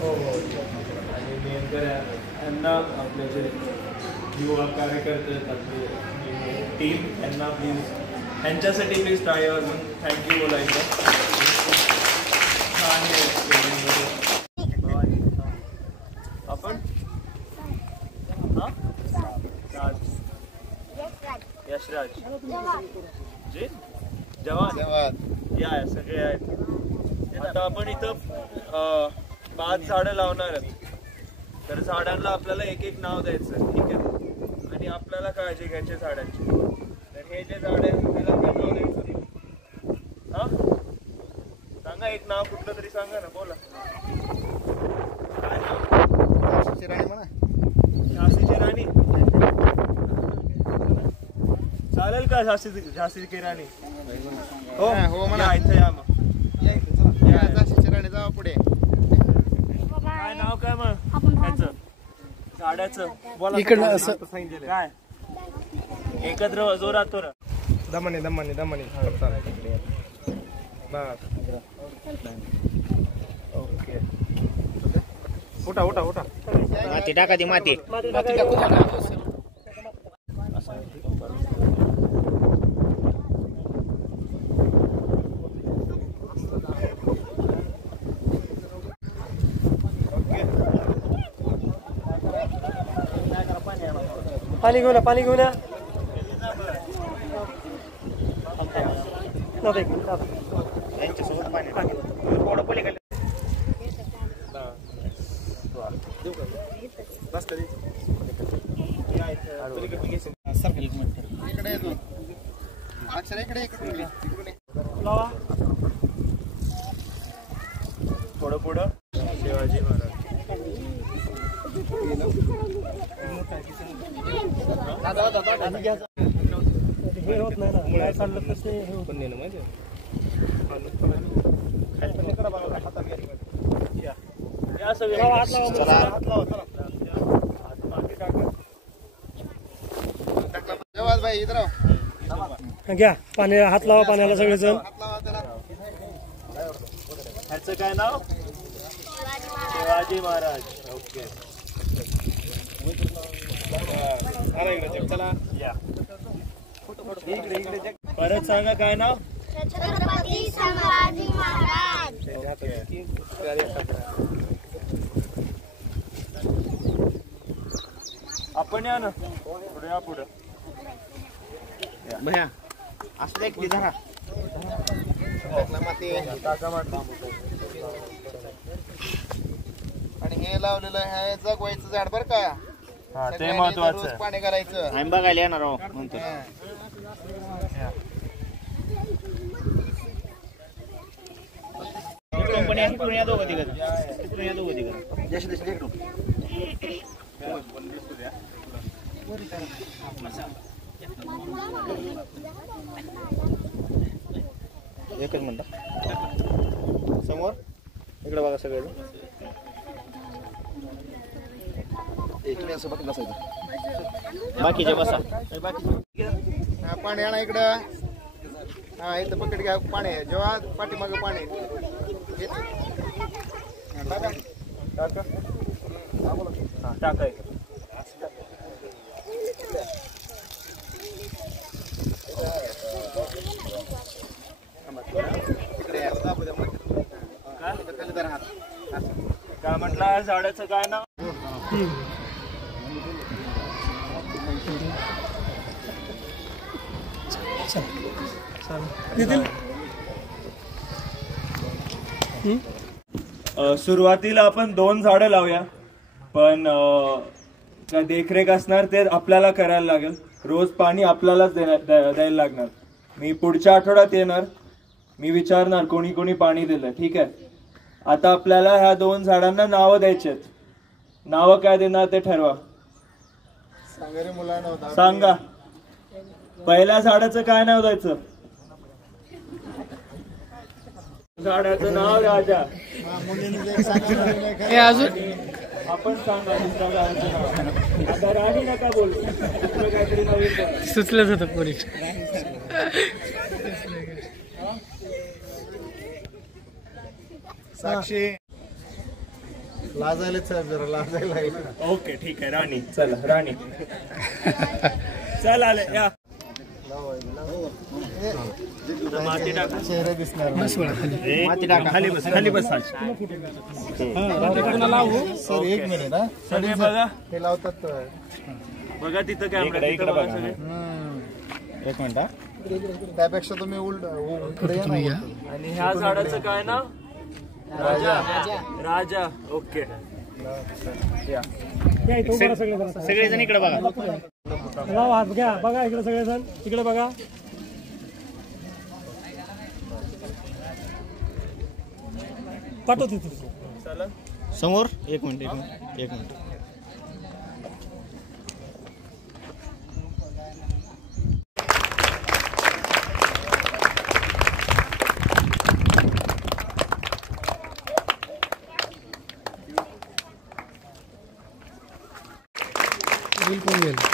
हो हो. आणि नेमकं यांना आपले जे युवा कार्यकर्ते आहेत आपले टीम, यांना प्लीज यांच्यासाठी प्लीज टाळी वाजून थँक्यू बोलायचं. आपण यशराज जी जवान या सगळे आहेत. आता आपण इथं 5 झाडं लावणार आहेत. तर झाडांना आपल्याला एक एक नाव द्यायचं, ठीक आहे. आणि आपल्याला काळजी घ्यायची झाडांची. तर हे जे झाड आहे त्याला काय नाव द्यायचं? हा सांगा, एक नाव कुठलं तरी सांगा ना, बोला. काय नाव? झाशीची राणी म्हणा. झाशीची राणी चालेल का? झाशीची राणी हो हो म्हणा. इथं या मग. झाशीची राणी जावा पुढे. काय नाव काय मग ह्याचं झाडाचं? बोला इकडनं असं सांगितलं काय. एकत्र जोरात तोरा. दमाने दमाने दमाने. ओके. उठा उठा उठा. माती टाका ती माती. माती टाकू. पाणी घेऊन पाणी घेऊन यांच्यासोबत पाणी थोडं पलीकडे थोडं पुढं शिवाजी महाराज. हे होत नाही ना, काय चाललं तसं हे होत नाही ना. माहिती घ्या पाणी, हात लावा पाण्याला सगळेजण. ह्याचं काय नाव? शिवाजी महाराज. ओके. परत सांगा काय नाव? छत्रपती संभाजी महाराज. आपण या ना पुढे, या पुढे भया. असं एक धरा आणि हे लावलेलं आहे जगवायचं झाड बर का. हा ते महत्वाचं. पाणी घालायचं. आम्ही बघायला येणार आहोत म्हणतो. इकडून या दोघं तिघं. इकडून या दोघं तिघं. जशी तशी इकडून. एकच मिनिट. समोर इकडे बघा सगळे. बाकीचे बसा. पाणी आणा इकडं. हा इथं पकड घ्या पाणी. जेव्हा पाठीमागं पाणी टाका. काय म्हटलं झाडाचं काय नाव? सुरुवातीला आपण 2 झाडं लावूया, पण देखरेख असणार ते आपल्याला करायला लागेल. रोज पाणी आपल्यालाच द्यायला लागणार. मी पुढच्या आठवड्यात येणार. मी विचारणार कोणी कोणी पाणी दिलं. ठीक आहे. आता आपल्याला ह्या 2 झाडांना नावं द्यायची आहेत. नावं काय देणार ते ठरवा. सांगा. पहिल्या झाडाचं काय नाव द्यायचं? झाडाचं नाव राजा. आपण सांगा दुसऱ्या झाडाचं नाव. आता राणी नका बोलू. दुसरं काहीतरी नवीन सुचलंच होतं पोरी. साक्षी लाजायला साहेब जरा लाजायला. ओके ठीक आहे. राणी चला राणी चल आले या. माती टाका. चेहरा दिसणार माती टाका. खाली बस खाली बस. सर. एक मिनिट हा. सगळे बघा हे लावतात बघा तिथं कॅमेरा इकडे बघा सगळे. एक मिनिट हा. त्यापेक्षा तुम्ही इकडे या. आणि ह्या झाडाचं काय नाव? राजा. राजा. ओके सगळेजण इकडे बघा. बघा इकडे सगळेजण इकडे बघा. पाठवतो चला समोर. एक मिनिट. बिलकुल